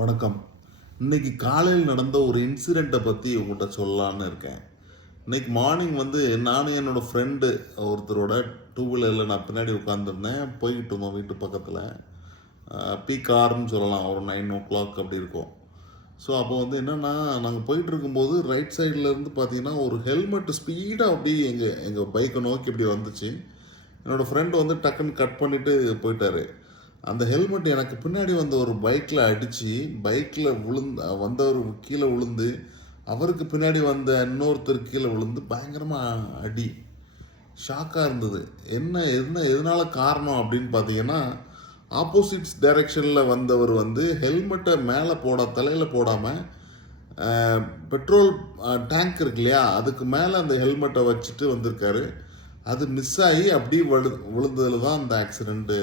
வணக்கம். இன்னைக்கு காலையில் நடந்த ஒரு இன்சிடெண்ட்டை பற்றி உங்கள்கிட்ட சொல்லலான்னு இருக்கேன். இன்னைக்கு மார்னிங் நானும் என்னோட ஃப்ரெண்டு ஒருத்தரோட டூ வீலரில் நான் பின்னாடி உட்காந்துருந்தேன். போய்கிட்டு இருந்தோம் வீட்டு பக்கத்தில். பீக் ஹார்ன்னு சொல்லலாம். ஒரு 9 o'clock அப்படி இருக்கும். ஸோ அப்போ என்னென்னா, நாங்கள் போயிட்டு இருக்கும்போது ரைட் சைட்லேருந்து பார்த்தீங்கன்னா ஒரு ஹெல்மெட் ஸ்பீடாக அப்படியே எங்கள் எங்கள் பைக்கை நோக்கி இப்படி வந்துச்சு. என்னோடய ஃப்ரெண்டு டக்குன்னு கட் பண்ணிவிட்டு போயிட்டார். அந்த ஹெல்மெட் எனக்கு பின்னாடி வந்த ஒரு பைக்கில் அடித்து, பைக்கில் வந்தவர் கீழே விழுந்து, அவருக்கு பின்னாடி வந்த இன்னொருத்தர் கீழே விழுந்து பயங்கரமாக அடி. ஷாக்காக இருந்தது. என்ன என்ன எதனால காரணம் அப்படின்னு பார்த்தீங்கன்னா, ஆப்போசிட்ஸ் டைரெக்ஷனில் வந்தவர் ஹெல்மெட்டை மேலே தலையில் போடாமல் பெட்ரோல் டேங்க் இருக்கு இல்லையா, அதுக்கு மேலே அந்த ஹெல்மெட்டை வச்சுட்டு வந்திருக்காரு. அது மிஸ் ஆகி அப்படியே விழுந்ததில் தான் அந்த ஆக்சிடெண்ட்டு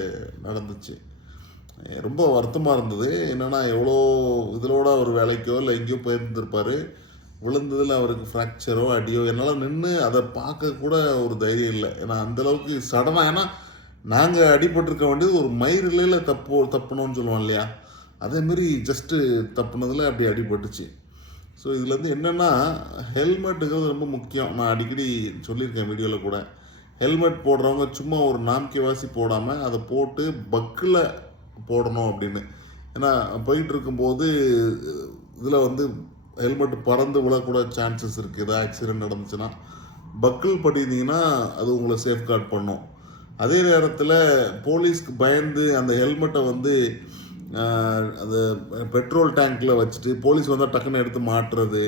நடந்துச்சு. ரொம்ப வருத்தமாக இருந்தது. என்னென்னா, எவ்வளோ இதோட ஒரு வேலைக்கோ இல்லை எங்கேயோ போயிருந்துருப்பார். விழுந்ததில் அவருக்கு ஃப்ராக்சரோ அடியோ என்னால் நின்று அதை பார்க்க கூட ஒரு தைரியம் இல்லை. ஏன்னா அந்தளவுக்கு சடனாக, ஏன்னா நாங்கள் அடிபட்டிருக்க வேண்டியது ஒரு மயிரிலையில் தப்புனோன்னு சொல்லுவோம் இல்லையா, அதேமாரி ஜஸ்ட்டு தப்புனதில் அப்படி அடிபட்டுச்சு. ஸோ இதுலேருந்து என்னென்னா, ஹெல்மெட்டுங்கிறது ரொம்ப முக்கியம். நான் அடிக்கடி சொல்லியிருக்கேன் வீடியோவில் கூட. ஹெல்மெட் போடுறவங்க சும்மா ஒரு நாம்கிவாசி போடாமல் அதை போட்டு பக்கில் போடணும் அப்படின்னு. ஏன்னா போயிட்டு இருக்கும்போது இதில் ஹெல்மெட் பறந்து விழக்கூட சான்சஸ் இருக்குது. ஏதாவது ஆக்சிடெண்ட் நடந்துச்சுன்னா பக்கிள் பண்ணியிருந்தீங்கன்னா அது உங்களை சேஃப்கார்ட் பண்ணும். அதே நேரத்தில் போலீஸ்க்கு பயந்து அந்த ஹெல்மெட்டை அந்த பெட்ரோல் டேங்க்கில் வச்சுட்டு போலீஸ் வந்தால் டக்குன்னு எடுத்து மாட்டுறது,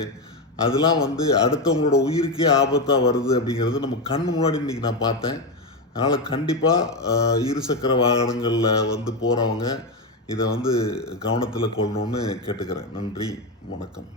அதெல்லாம் அடுத்தவங்களோட உயிருக்கே ஆபத்தாக வருது அப்படிங்கிறது நம்ம கண் முன்னாடி இன்றைக்கி நான் பார்த்தேன். அதனால் கண்டிப்பாக இருசக்கர வாகனங்களில் போகிறவங்க இதை கவனத்தில் கொள்ளணும்னு கேட்டுக்கிறேன். நன்றி, வணக்கம்.